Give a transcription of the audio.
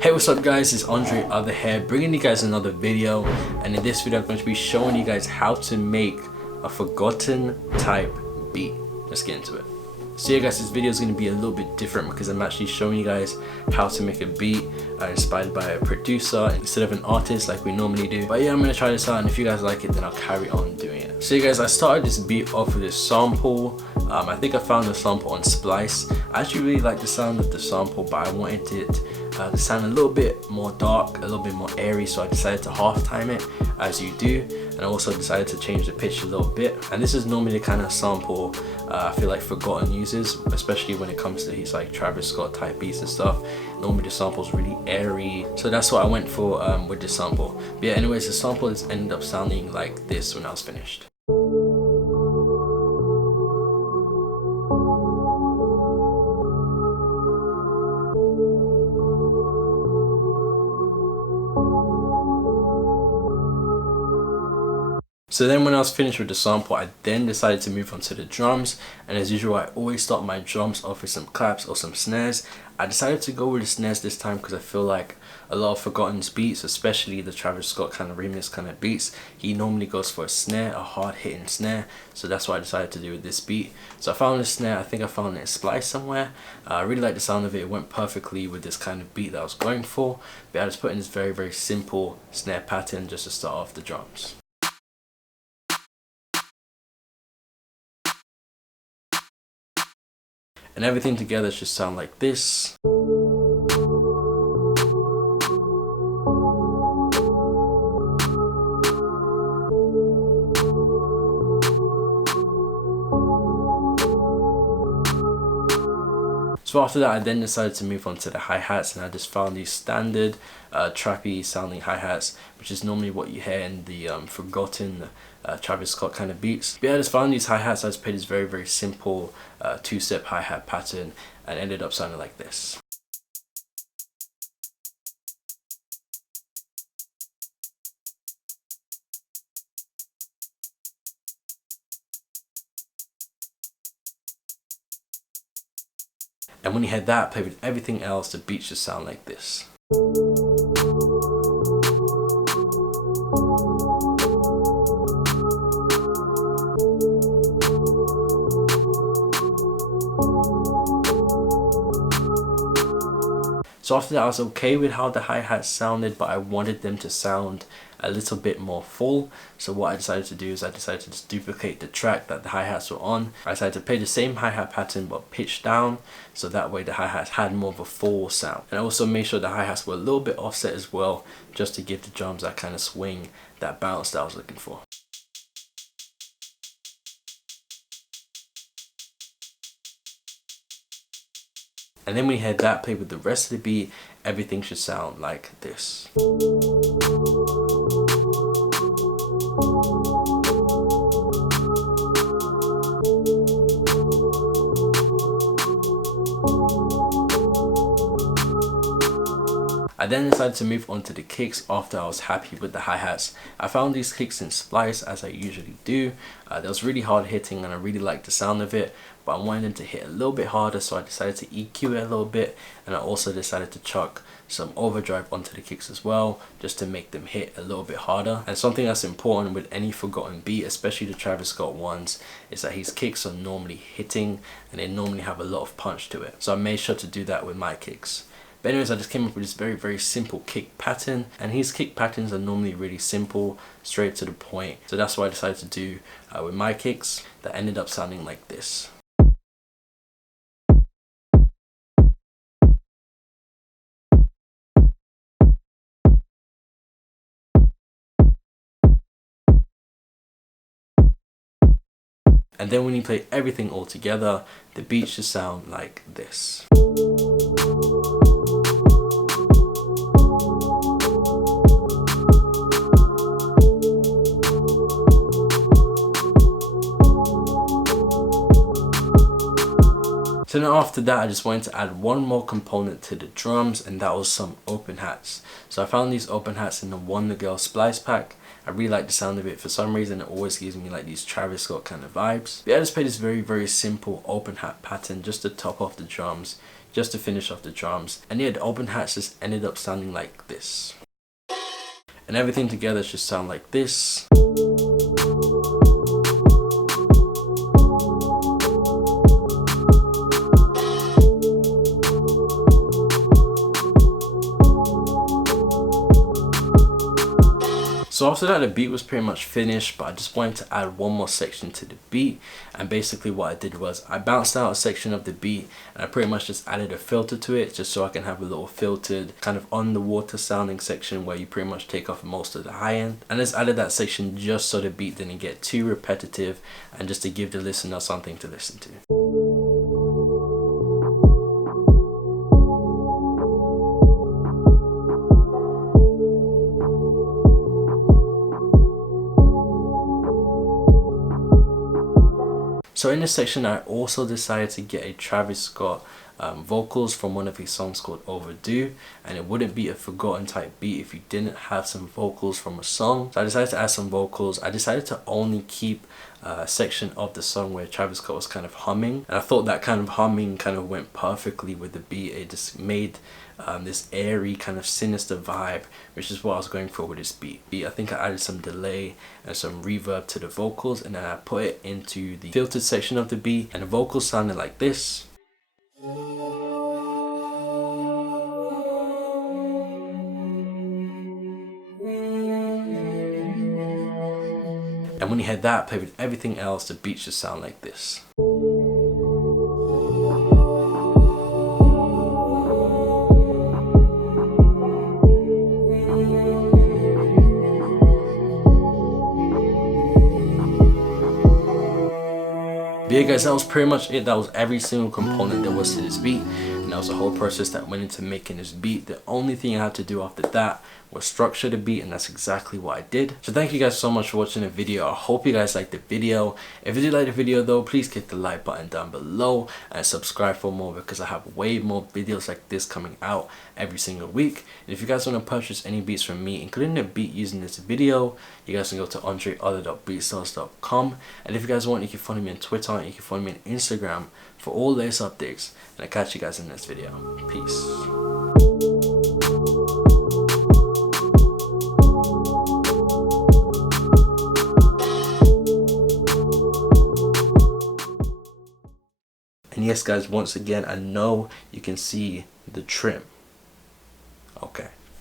Hey, what's up guys, it's AndreOth here, bringing you guys another video, and in this video I'm going to be showing you guys how to make a forgotten type beat. Let's get into it. So yeah guys, this video is going to be a little bit different because I'm actually showing you guys how to make a beat inspired by a producer instead of an artist like we normally do. But yeah, I'm going to try this out, and if you guys like it then I'll carry on doing it. So yeah guys, I started this beat off with this sample. I think I found the sample on Splice. I actually really like the sound of the sample, but I wanted it to sound a little bit more dark, a little bit more airy, so I decided to half time it as you do, and I also decided to change the pitch a little bit. And this is normally the kind of sample I feel like Forgotten uses, especially when it comes to his like Travis Scott type beats and stuff. Normally the sample's really airy, so that's what I went for with this sample. But yeah, anyways, the sample has ended up sounding like this when I was finished. So then when I was finished with the sample, I then decided to move on to the drums, and as usual I always start my drums off with some claps or some snares. I decided to go with the snares this time because I feel like a lot of Forgotten's beats, especially the Travis Scott kind of remix kind of beats, he normally goes for a snare, a hard hitting snare, so that's what I decided to do with this beat. So I found the snare, I think I found it in Splice somewhere. I really like the sound of it, it went perfectly with this kind of beat that I was going for, but I just put in this very simple snare pattern just to start off the drums. And everything together should sound like this. So after that I then decided to move on to the hi-hats, and I just found these standard trappy sounding hi-hats, which is normally what you hear in the Forgotten Travis Scott kind of beats. But yeah, I just found these hi-hats. I just played this very simple two-step hi-hat pattern and ended up sounding like this. And when you hear that played with everything else, the beat should sound like this. So after that I was okay with how the hi-hats sounded, but I wanted them to sound a little bit more full. So what I decided to do is I decided to just duplicate the track that the hi-hats were on. I decided to play the same hi-hat pattern but pitched down, so that way the hi-hats had more of a full sound. And I also made sure the hi-hats were a little bit offset as well, just to give the drums that kind of swing, that bounce that I was looking for. And then when you hear that played with the rest of the beat, everything should sound like this. I then decided to move on to the kicks after I was happy with the hi-hats. I found these kicks in Splice as I usually do. They was really hard hitting and I really liked the sound of it, but I wanted them to hit a little bit harder, so I decided to EQ it a little bit, and I also decided to chuck some overdrive onto the kicks as well, just to make them hit a little bit harder. And something that's important with any Forgotten beat, especially the Travis Scott ones, is that his kicks are normally hitting and they normally have a lot of punch to it. So I made sure to do that with my kicks. But anyways, I just came up with this very simple kick pattern, and his kick patterns are normally really simple, straight to the point. So that's what I decided to do with my kicks, that ended up sounding like this. And then when you play everything all together, the beat should sound like this. So then after that I just wanted to add one more component to the drums, and that was some open hats. So I found these open hats in the One The Girl Splice pack. I really like the sound of it. For some reason it always gives me like these Travis Scott kind of vibes. But yeah, I just played this very simple open hat pattern just to top off the drums. just to finish off the drums. And yeah, the open hats just ended up sounding like this. And everything together should sound like this. So after that, the beat was pretty much finished, but I just wanted to add one more section to the beat. And basically what I did was I bounced out a section of the beat and I pretty much just added a filter to it, just so I can have a little filtered kind of underwater sounding section where you pretty much take off most of the high end. And I just added that section just so the beat didn't get too repetitive and just to give the listener something to listen to. So in this section, I also decided to get a Travis Scott vocals from one of his songs called Overdue, and it wouldn't be a forgotten type beat if you didn't have some vocals from a song. So I decided to add some vocals. I decided to only keep a section of the song where Travis Scott was kind of humming, and I thought that kind of humming kind of went perfectly with the beat. It just made this airy kind of sinister vibe, which is what I was going for with this beat. I think I added some delay and some reverb to the vocals, and then I put it into the filtered section of the beat, and the vocals sounded like this. And when you had that played with everything else, the beat should sound like this. But yeah guys, that was pretty much it. That was every single component there was to this beat, and that was the whole process that went into making this beat. The only thing I had to do after that was structure the beat, and that's exactly what I did. So thank you guys so much for watching the video. I hope you guys liked the video. If you did like the video though, please click the like button down below and subscribe for more, because I have way more videos like this coming out every single week. And if you guys want to purchase any beats from me, including the beat using this video, you guys can go to AndreOth.beatstars.com. And if you guys want, you can follow me on Twitter, you can follow me on Instagram for all latest updates. And I'll catch you guys in the next video. Peace. And yes guys, once again, I know you can see the trim. Okay.